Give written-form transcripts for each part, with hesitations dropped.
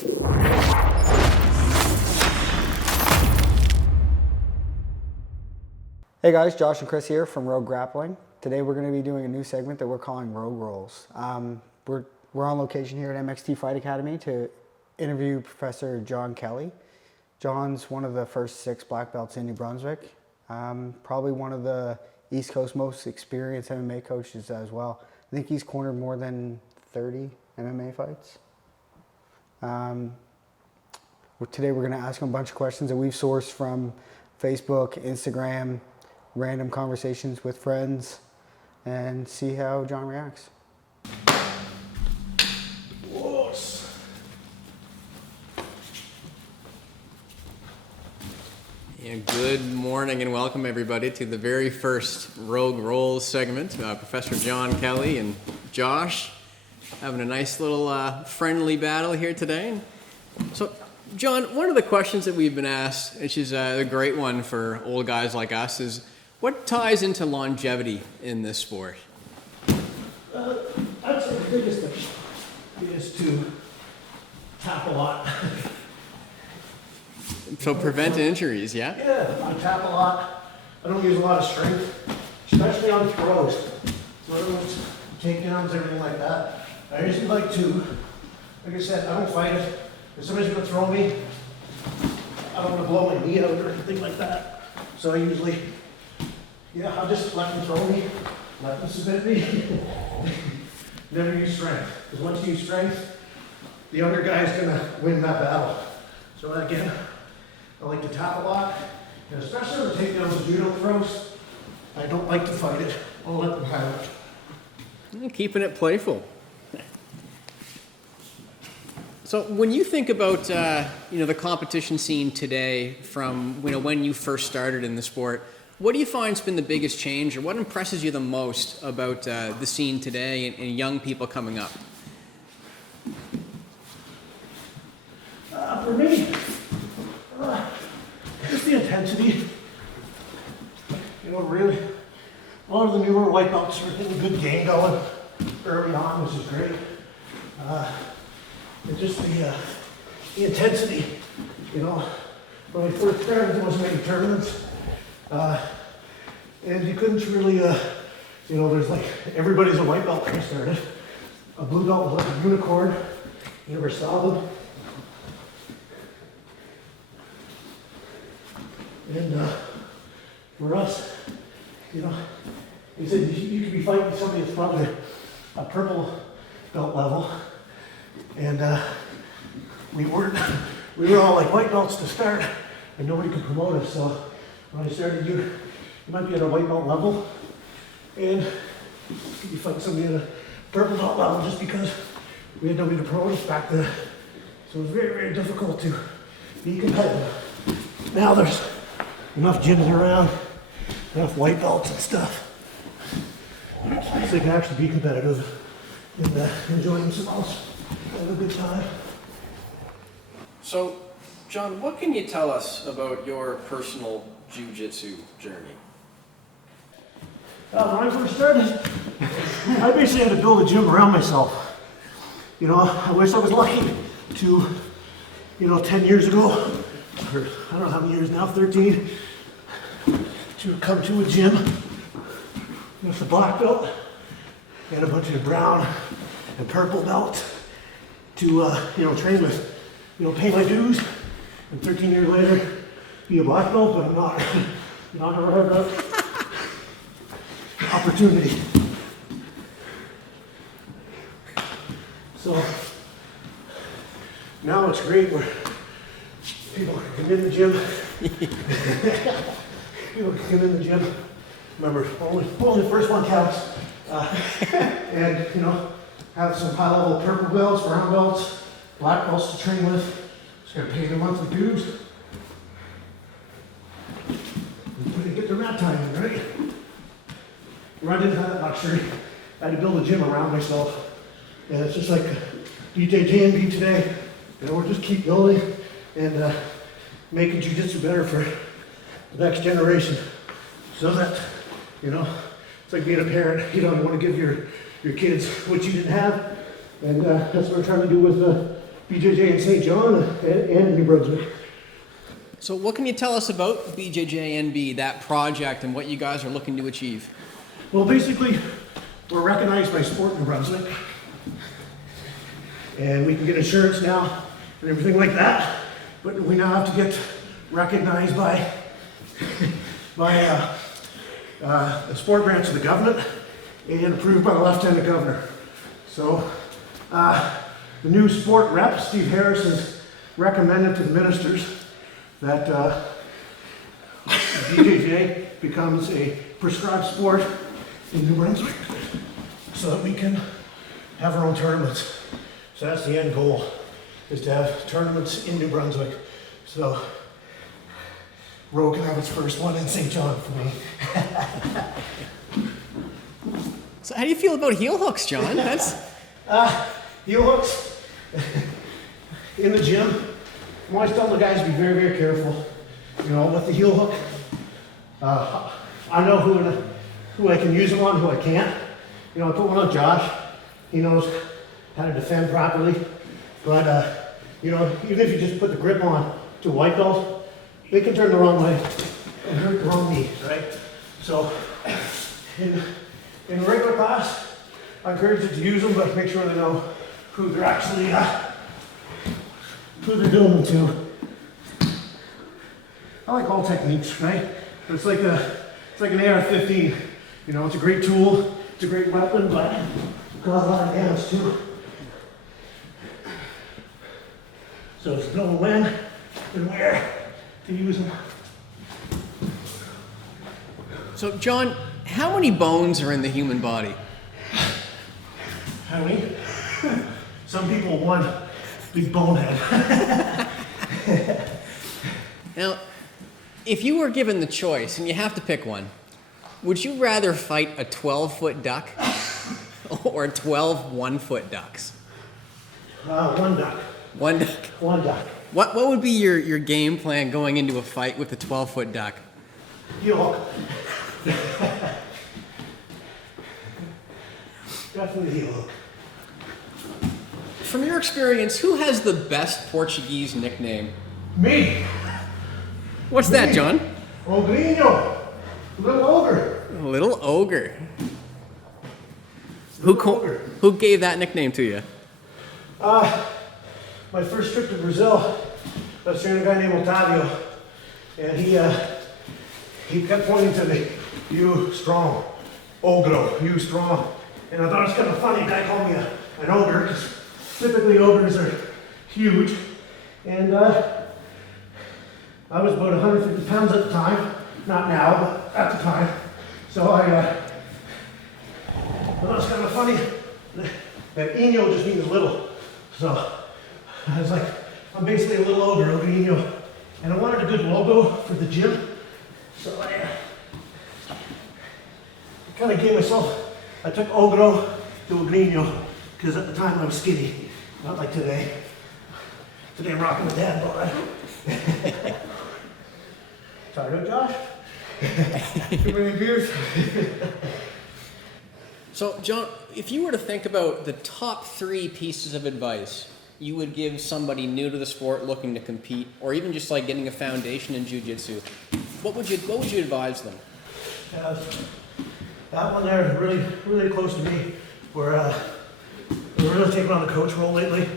Hey guys, Josh and Chris here from Rogue Grappling. Today we're going to be doing a new segment that we're calling Rogue Rolls. We're on location here at MXT Fight Academy to interview Professor John Kelly. John's one of the first 6 black belts in New Brunswick. Probably one of the East Coast most experienced MMA coaches as well. I think he's cornered more than 30 MMA fights. Today we're going to ask him a bunch of questions that we've sourced from Facebook, Instagram, random conversations with friends, and see how John reacts. And good morning and welcome everybody to the very first Rogue Rolls segment. Professor John Kelly and Josh having a nice little friendly battle here today. So John, one of the questions that we've been asked, which is a great one for old guys like us, is what ties into longevity in this sport? I'd say the biggest thing is to tap a lot. So prevent injuries, yeah? Yeah, I tap a lot. I don't use a lot of strength, especially on throws. Throws, takedowns, everything like that. I usually like to, like I said, I don't fight it. If somebody's gonna throw me, I don't wanna blow my knee out or anything like that. So I usually, I'll just let them throw me, let them submit me. Never use strength, because once you use strength, the other guy's gonna win that battle. So again, I like to tap a lot, and especially when takedowns and judo throws, I don't like to fight it. I'll let them have it. Keeping it playful. So when you think about the competition scene today from when you first started in the sport, what do you find's been the biggest change, or what impresses you the most about the scene today and young people coming up? For me, just the intensity. Really, a lot of the newer white belts are getting a good game going early on, which is great. And just the intensity, when we first started, there wasn't many tournaments. And you couldn't really, there's like, everybody's a white belt when I started. A blue belt was like a unicorn. You never saw them. And for us, you said you could be fighting somebody that's probably a purple belt level. And we were all like white belts to start, and nobody could promote us. So when I started, you might be at a white belt level, and you fight somebody at a purple belt level just because we had nobody to promote us back then. So it was very, very difficult to be competitive. Now there's enough gyms around, enough white belts and stuff, so they can actually be competitive and enjoy themselves, have a good time. So, John, what can you tell us about your personal jiu-jitsu journey? When I first started, I basically had to build a gym around myself. I wish I was lucky to, 10 years ago, or I don't know how many years now, 13, to come to a gym with a black belt and a bunch of brown and purple belts to, train with, pay my dues, and 13 years later, be a black belt, but I'm not gonna have that opportunity. So now it's great where people can come in the gym. People can come in the gym. Remember, only the first one counts. And have some high-level purple belts, brown belts, black belts to train with. Just gotta pay their monthly dues. And get their mat time in, right? I didn't have that luxury. I had to build a gym around myself. And it's just like DJ JMB today. We'll just keep building and making jiu-jitsu better for the next generation. So that, it's like being a parent. You want to give your kids what you didn't have. And that's what we're trying to do with BJJ in St. John and New Brunswick. So what can you tell us about BJJNB, that project, and what you guys are looking to achieve? Well, basically, we're recognized by Sport New Brunswick, and we can get insurance now and everything like that. But we now have to get recognized by the sport branch of the government and approved by the Lieutenant Governor. So the new sport rep, Steve Harris, has recommended to the ministers that BJJ becomes a prescribed sport in New Brunswick so that we can have our own tournaments. So that's the end goal, is to have tournaments in New Brunswick. So Roe can have its first one in St. John for me. So how do you feel about heel hooks, John? That's Heel hooks in the gym. I'm always telling the guys to be very, very careful. You know, with the heel hook, I know who I can use them on, who I can't. You know, I put one on Josh. He knows how to defend properly. But you know, even if you just put the grip on to a white belt, they can turn the wrong way and hurt the wrong knee, right? So in regular class, I encourage you to use them, but make sure they know who they're actually, who they're doing them to. I like all techniques, right? But it's like an AR-15. You know, it's a great tool, it's a great weapon, but it causes a lot of damage too. So it's knowing when and where to use them. So, John, how many bones are in the human body? How many? Some people one big bonehead. Now, if you were given the choice and you have to pick one, would you rather fight a 12-foot duck or 12 one-foot ducks? One duck. One duck. One duck. What would be your game plan going into a fight with a 12-foot duck? Heel hook. Definitely heel hook. From your experience, who has the best Portuguese nickname? Me. What's that, John? Ogrinho. Little ogre. Little ogre. Little ogre. Who gave that nickname to you? My first trip to Brazil, I was training a guy named Otavio, and he kept pointing to me, "You strong, ogro, you strong." And I thought it was kind of funny. A guy called me an ogre, 'cause typically ogres are huge. And I was about 150 pounds at the time, not now, but at the time. So I thought it was kind of funny that Ino just means little. So I was like, I'm basically a little ogre, Ogrinho. And I wanted a good logo for the gym. So I kind of gave myself, I took Ogro to Ogrinho, because at the time I was skinny, not like today. Today I'm rocking the dad bod. Tired out, Josh? Too many beers? So, John, if you were to think about the top 3 pieces of advice you would give somebody new to the sport looking to compete, or even just like getting a foundation in jiu-jitsu, what would you advise them? That one there is really, really close to me. We're really taking on the coach role lately.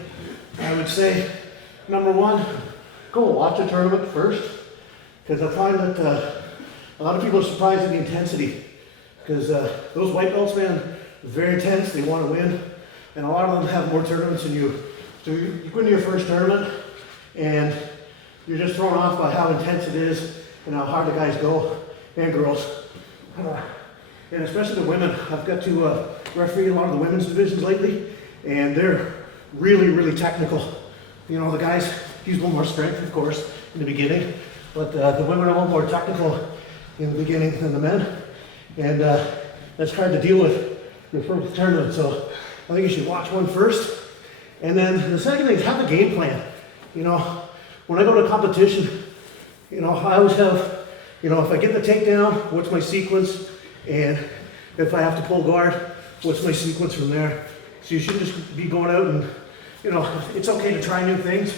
I would say, number 1, go watch a tournament first, because I find that a lot of people are surprised at the intensity, because those white belts, man, are very intense. They want to win, and a lot of them have more tournaments than you. So you go into your first tournament, and you're just thrown off by how intense it is and how hard the guys go, and girls. And especially the women. I've got to referee a lot of the women's divisions lately, and they're really, really technical. You know, the guys use a little more strength, of course, in the beginning, but the women are a little more technical in the beginning than the men, and that's hard to deal with your first tournament. So I think you should watch one first. And then the second thing is have a game plan. You know, when I go to a competition, you know, I always have, you know, if I get the takedown, what's my sequence? And if I have to pull guard, what's my sequence from there? So you shouldn't just be going out and you know, it's okay to try new things,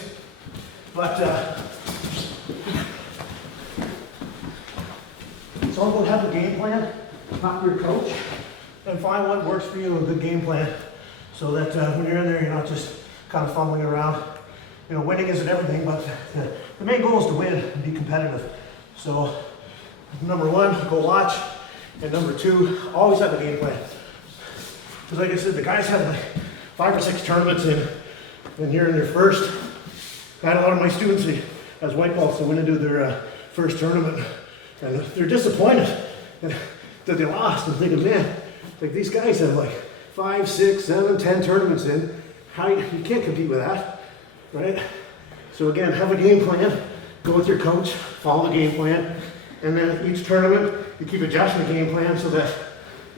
but it's all about having a game plan, talk to your coach, and find what works for you, a good game plan, so that when you're in there, you're not just kind of fumbling around. You know, winning isn't everything, but the main goal is to win and be competitive. So, number one, go watch, and number two, always have a game plan. Because like I said, the guys have like 5 or 6 tournaments in, and here in their first. I had a lot of my students as white belts that went into their first tournament, and they're disappointed that they lost, and thinking, man, like these guys have like 5, 6, 7, 10 tournaments in. How you can't compete with that, right? So again, have a game plan. Go with your coach, follow the game plan, and then each tournament you keep adjusting the game plan so that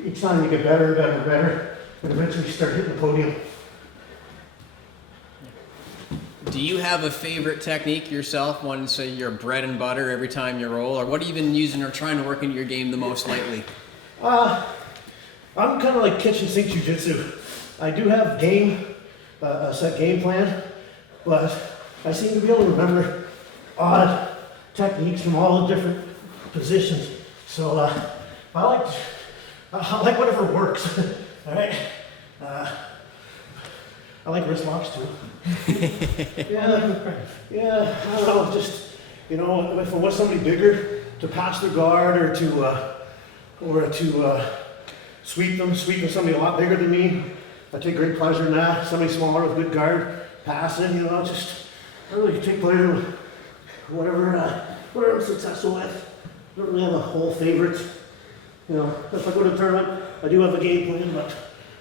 each time you get better and better and better, and eventually you start hitting the podium. Do you have a favorite technique yourself? One, say, your bread and butter every time you roll, or what have you been using or trying to work into your game the most lately? I'm kind of like kitchen sink jujitsu. I do have a set game plan, but I seem to be able to remember odd techniques from all the different positions. So I like whatever works. All right. I like wrist locks too. Yeah. I don't know. Just if I want somebody bigger to pass their guard or to sweep somebody a lot bigger than me, I take great pleasure in that. Somebody smaller with good guard, passing. I really take pleasure with whatever I'm successful with. I don't really have a whole favorite. If I go to a tournament, I do have a game plan, but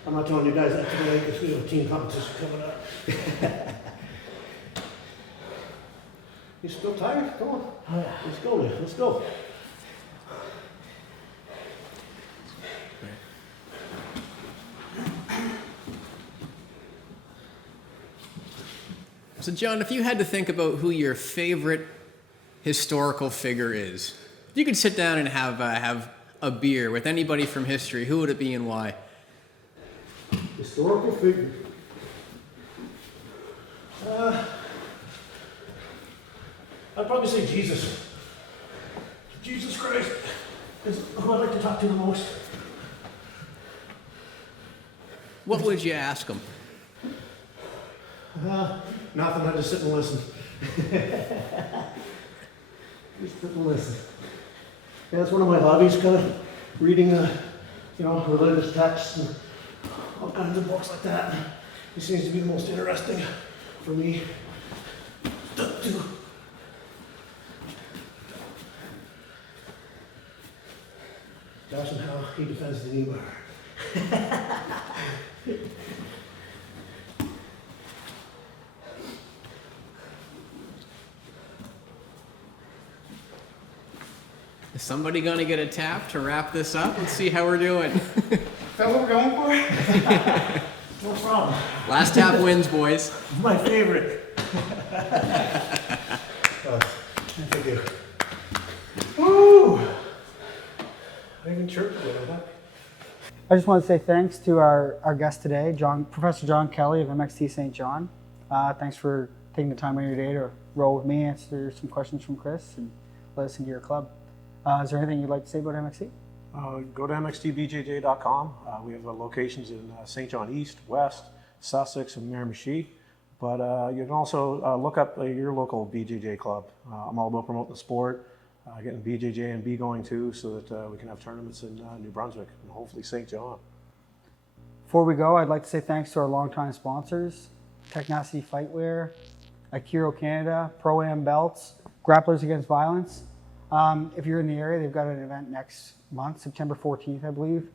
I'm not telling you guys that today because we have a team competition coming up. You still tired? Come on. Let's go, man. Let's go. So John, if you had to think about who your favorite historical figure is, if you could sit down and have a beer with anybody from history, who would it be and why? Historical figure. I'd probably say Jesus. Jesus Christ is who I'd like to talk to the most. What would you ask him? Nothing, I just sit and listen. Just sit and listen. Yeah, that's one of my hobbies, kind of reading, religious texts and all kinds of books like that. He seems to be the most interesting for me to do. Josh and how he defends the knee bar. Is somebody gonna get a tap to wrap this up? Let's see how we're doing. Is that what we're going for? No problem. Last tap wins, boys. My favorite. Thank you. Woo! I even chirped a little bit. I just want to say thanks to our guest today, Professor John Kelly of MXT St. John. Thanks for taking the time out of your day to roll with me, answer some questions from Chris, and let us into your club. Is there anything you'd like to say about MXT? Go to mxtbjj.com. We have locations in St. John East, West, Sussex, and Miramichi. But you can also look up your local BJJ club. I'm all about promoting the sport, getting BJJ and B going too, so that we can have tournaments in New Brunswick and hopefully St. John. Before we go, I'd like to say thanks to our longtime sponsors, Technacity Fightwear, Akiro Canada, Pro-Am Belts, Grapplers Against Violence. If you're in the area, they've got an event next month, September 14th, I believe,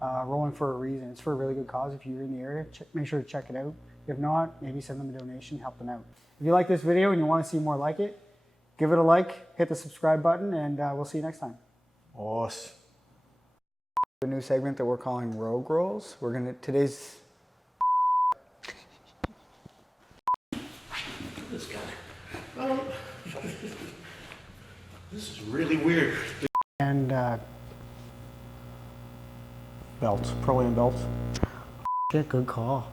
Rolling for a Reason. It's for a really good cause. If you're in the area, make sure to check it out. If not, maybe send them a donation, help them out. If you like this video and you want to see more like it, give it a like, hit the subscribe button, and we'll see you next time. Awesome. A new segment that we're calling Rogue Rolls. Today's This guy. This is really weird. and Belts, Pro-Am belts. shit, good call.